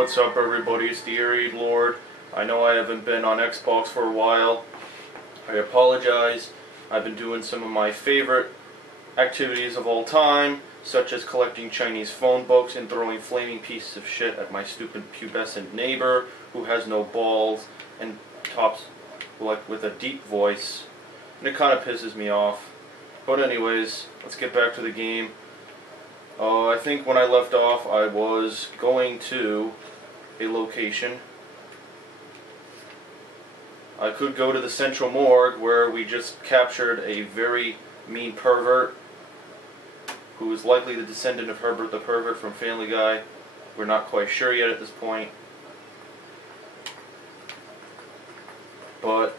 what's up everybody, it's TheAireaidLord. I know I haven't been on Xbox for a while. I apologize. I've been doing some of my favorite activities of all time, such as collecting Chinese phone books and throwing flaming pieces of shit at my stupid pubescent neighbor who has no balls and talks like with a deep voice, and it kind of pisses me off. But anyways, let's get back to the game. I think when I left off I was going to a location. I could go to the Central Morgue where we just captured a very mean pervert who is likely the descendant of Herbert the Pervert from Family Guy. We're not quite sure yet at this point. But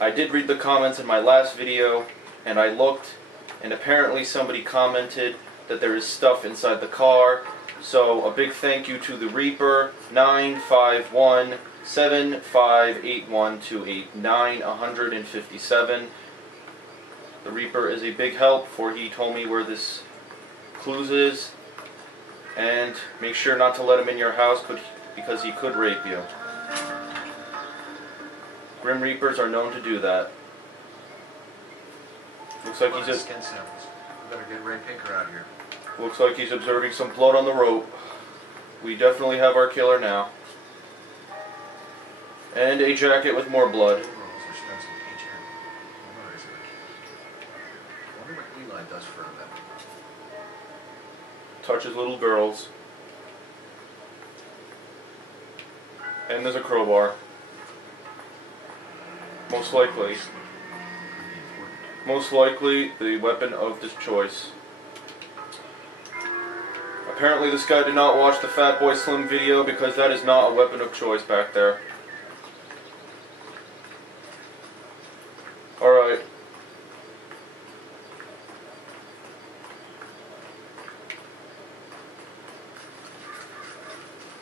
I did read the comments in my last video, and I looked, and apparently somebody commented that there is stuff inside the car. So a big thank you to the Reaper 9517581289157. The Reaper is a big help, for he told me where this clues is, and make sure not to let him in your house because he could rape you. Grim Reapers are known to do that. Looks like he's skin samples. We better get Ray Pinker out here. Looks like he's observing some blood on the rope. We definitely have our killer now. And a jacket with more blood. I wonder what Eli does for them. Touches little girls. And there's a crowbar. Most likely the weapon of this choice. Apparently this guy did not watch the Fatboy Slim video, because that is not a weapon of choice back there. Alright.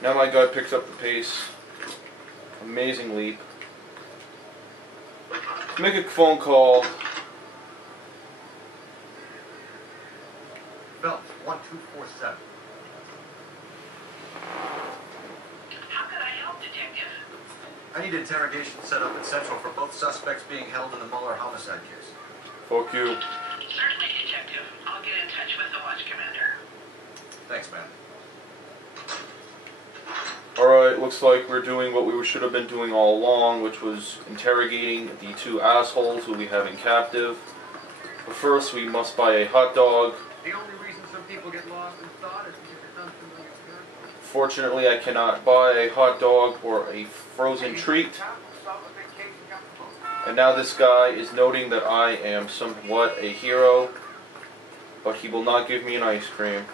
Now my guy picks up the pace. Amazing leap. Make a phone call. Belt 1247. How can I help, Detective? I need interrogation set up at Central for both suspects being held in the Muller homicide case. Fuck you. Certainly, Detective. I'll get in touch with the watch commander. Thanks, man. Alright, looks like we're doing what we should have been doing all along, which was interrogating the two assholes who we have in captive. But first, we must buy a hot dog. The only reason some people get lost in thought is because it's unfamiliar territory. Fortunately, I cannot buy a hot dog or a frozen treat. And now this guy is noting that I am somewhat a hero, but he will not give me an ice cream.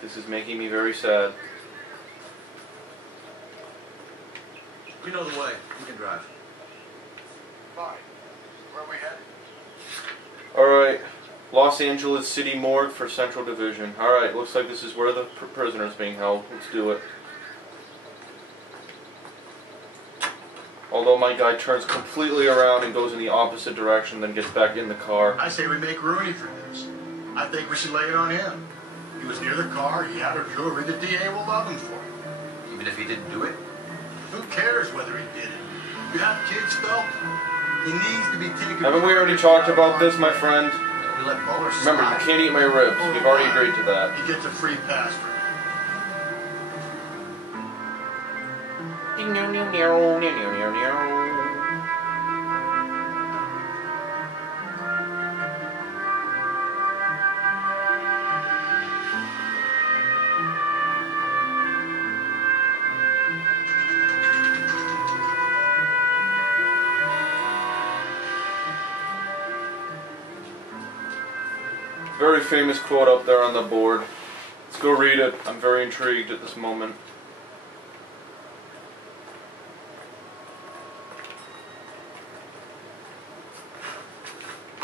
This is making me very sad. We know the way. We can drive. Fine. Where are we headed? Alright, Los Angeles City Morgue for Central Division. Alright, looks like this is where the prisoner is being held. Let's do it. Although my guy turns completely around and goes in the opposite direction, then gets back in the car. I say we make Rooney for this. I think we should lay it on him. He was near the car, he had her jewelry, the DA will love him for it. Even if he didn't do it? Who cares whether he did it? You have kids, Phil? He needs to be taken. Haven't we already talked about this, my friend? We let Muller slide. Remember, you can't eat my ribs. We've already agreed to that. He gets a free pass for Very famous quote up there on the board. Let's go read it. I'm very intrigued at this moment.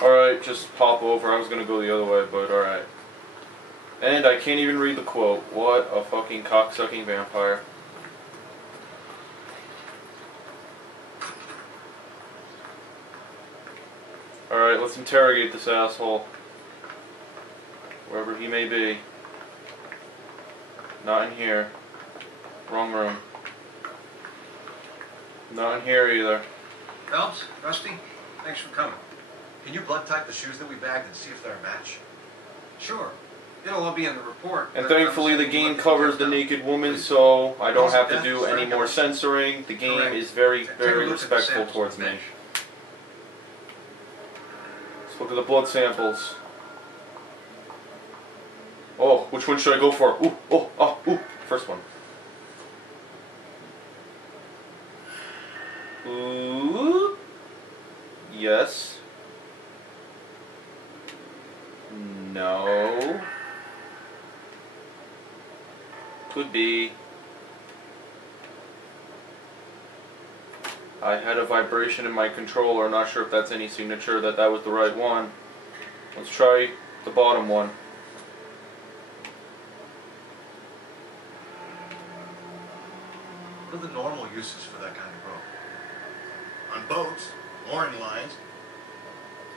Alright, just pop over. I was gonna go the other way, but alright. And I can't even read the quote. What a fucking cocksucking vampire. Alright, let's interrogate this asshole. Wherever he may be. Not in here. Wrong room. Not in here either. Phelps, Rusty, thanks for coming. Can you blood type the shoes that we bagged and see if they're a match? Sure. It'll all be in the report. And thankfully the game covers the naked woman, so I don't have to do any more censoring. The game is very, very respectful towards me. Let's look at the blood samples. Oh, which one should I go for? Ooh, oh, oh, ooh, first one. Ooh, yes. No. Could be. I had a vibration in my controller. Not sure if that's any signature that that was the right one. Let's try the bottom one. What are the normal uses for that kind of rope? On boats, mooring lines.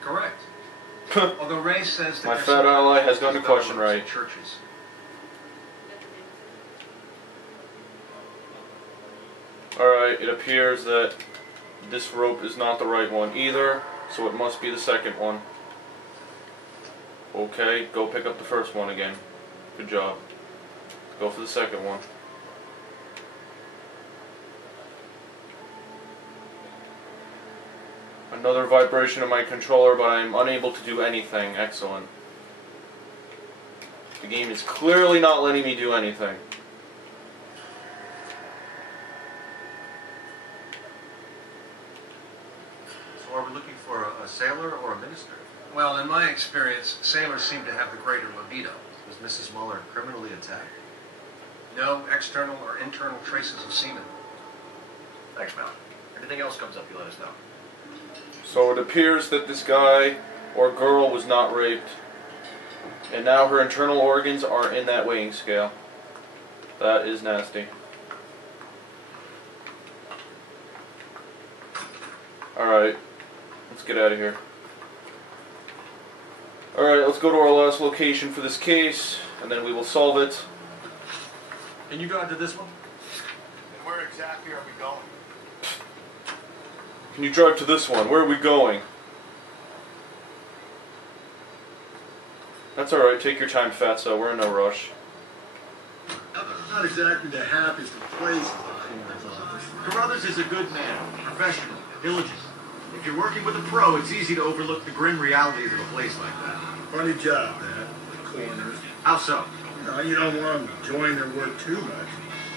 Correct. Although Ray says that My there's fat some ally has gotten the other question ropes in right. Churches. Alright, it appears that this rope is not the right one either, so it must be the second one. Okay, go pick up the first one again. Good job. Go for the second one. Another vibration of my controller, but I'm unable to do anything. Excellent. The game is clearly not letting me do anything. So are we looking for a sailor or a minister? Well, in my experience, sailors seem to have the greater libido. Was Mrs. Muller criminally attacked? No external or internal traces of semen. Thanks, Mel. Anything else comes up, you let us know. So it appears that this guy or girl was not raped, and now her internal organs are in that weighing scale. That is nasty. Alright, let's get out of here. Alright, let's go to our last location for this case, and then we will solve it. Can you go out to this one? And where exactly are we going? Can you drive to this one? Where are we going? That's alright, take your time, Fatso. We're in no rush. Not exactly the happiest of places. Carruthers is a good man, professional, diligent. If you're working with a pro, it's easy to overlook the grim realities of a place like that. Funny job, that. Corners. How so? You don't want them enjoying their work too much.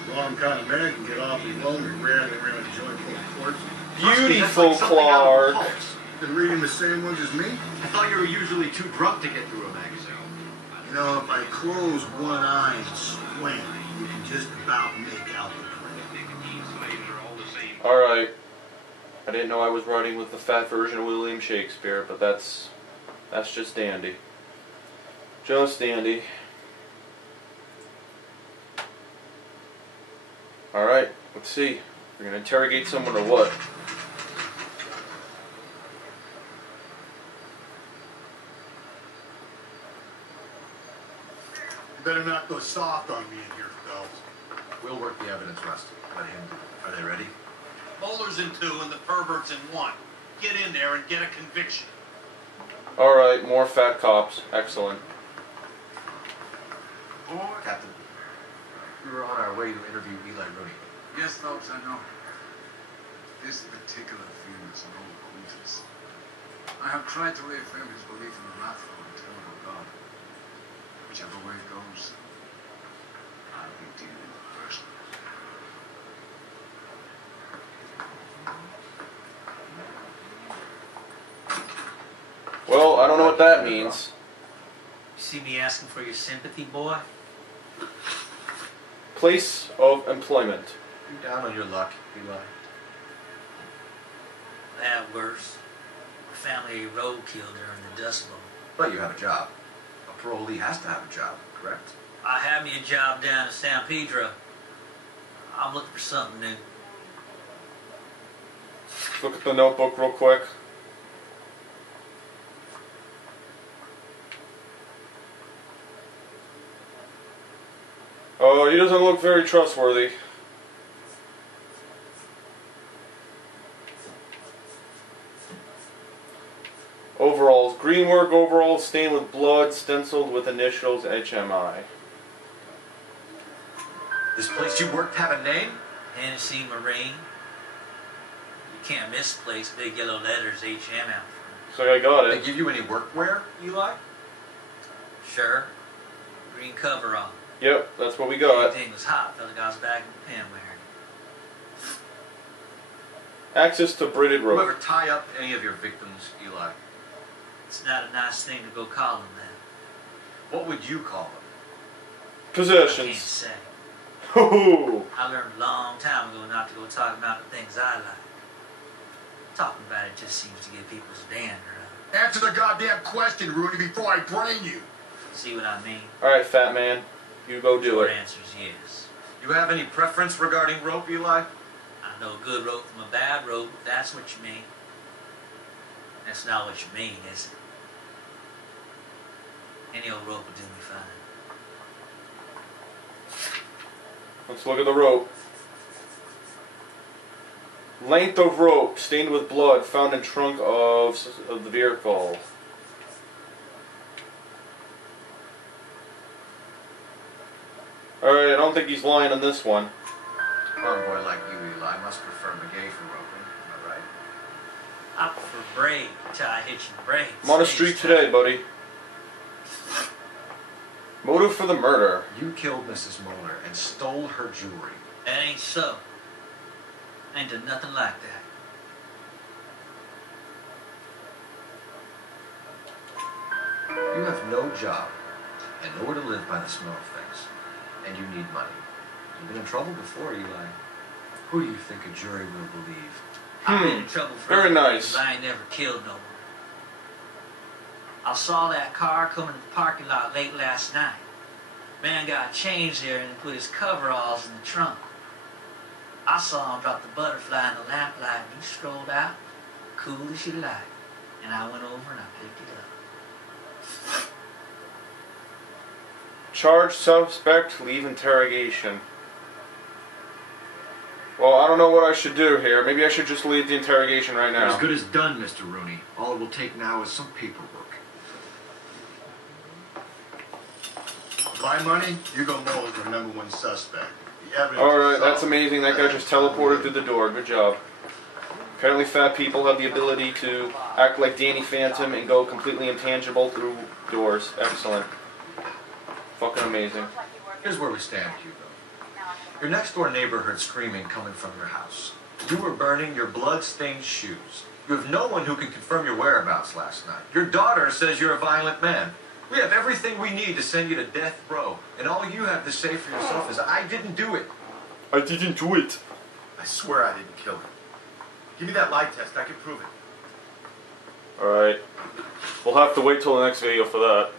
The wrong kind of man can get awfully lonely rattling around a joint full of corpses. Beautiful, Clark. Been reading the same ones as me? I thought you were usually too drunk to get through a magazine. You know, if I close one eye and squint, you can just about make out the print. Alright. I didn't know I was writing with the fat version of William Shakespeare, but that's just dandy. Just dandy. Alright, let's see. We're gonna interrogate someone or what? You better not go soft on me in here, Phelps. We'll work the evidence, Rusty. Let him do it. Are they ready? Bowlers in 2 and the perverts in 1. Get in there and get a conviction. Alright, more fat cops. Excellent. Captain, we were on our way to interview Eli Rooney. Yes, Phelps, I know. This particular field is an old acquaintance. I have tried to reaffirm his belief in the wrathful and terrible God. Whichever way it goes, I'll be dealing with it personally. Well, I don't know what that means. You see me asking for your sympathy, boy? Place of employment. You down on your luck, Eli? That worse. My family roadkill during the Dust Bowl. But you have a job. A parolee has to have a job, correct? I have me a job down in San Pedro. I'm looking for something new. Look at the notebook real quick. Oh, he doesn't look very trustworthy. Greenwork overall stained with blood, stenciled with initials HMI. This place you worked have a name? Hennessy Marine. You can't misplace big yellow letters HM out front. So I got They it. give you any workwear, Eli? Sure. Green coverall. Yep, that's what we got. Everything was hot. Felt like I was back in the pen wearing it. Access to braided You ever rope. tie up any of your victims, Eli? It's not a nice thing to go call them that. What would you call them? I can't Possessions. say. Hoo-hoo. I learned a long time ago not to go talk about the things I like. Talking about it just seems to get people's dander up. Answer the goddamn question, Rooney, before I brain you. See what I mean? Alright, fat man. You go do Short it. answer is yes. You have any preference regarding rope, Eli? I know a good rope from a bad rope, if that's what you mean. That's not what you mean, is it? Any old rope will do me fine. Let's look at the rope. Length of rope stained with blood found in trunk of the vehicle. Alright, I don't think he's lying on this one. A boy like you, Eli, must prefer McGay for roping. Am I right? I prefer braid till I hit you braid. I'm on a streak today, buddy. Motive for the murder. You killed Mrs. Moeller and stole her jewelry. That ain't so. I ain't done nothing like that. You have no job and nowhere to live by the smell of things. And you need money. You've been in trouble before, Eli. Who do you think a jury will believe? I've been in trouble for Very other nice. things, but I ain't never killed no one. I saw that car coming to the parking lot late last night. Man got changed there and he put his coveralls in the trunk. I saw him drop the butterfly in the lamplight and he strolled out, cool as you like. And I went over and I picked it up. Charged suspect, leave interrogation. Well, I don't know what I should do here. Maybe I should just leave the interrogation right As now. good as done, Mr. Rooney. All it will take now is some paperwork. My money, you gonna know is the number one suspect. The evidence Alright, is that's solid. amazing. That guy just teleported through the door. Good job. Apparently fat people have the ability to act like Danny Phantom and go completely intangible through doors. Excellent. Fucking amazing. Here's where we stand, Hugo. Your next door neighbor heard screaming coming from your house. You were burning your blood-stained shoes. You have no one who can confirm your whereabouts last night. Your daughter says you're a violent man. We have everything we need to send you to death row. And all you have to say for yourself is, I didn't do it. I didn't do it. I swear I didn't kill him. Give me that lie test. I can prove it. Alright. We'll have to wait till the next video for that.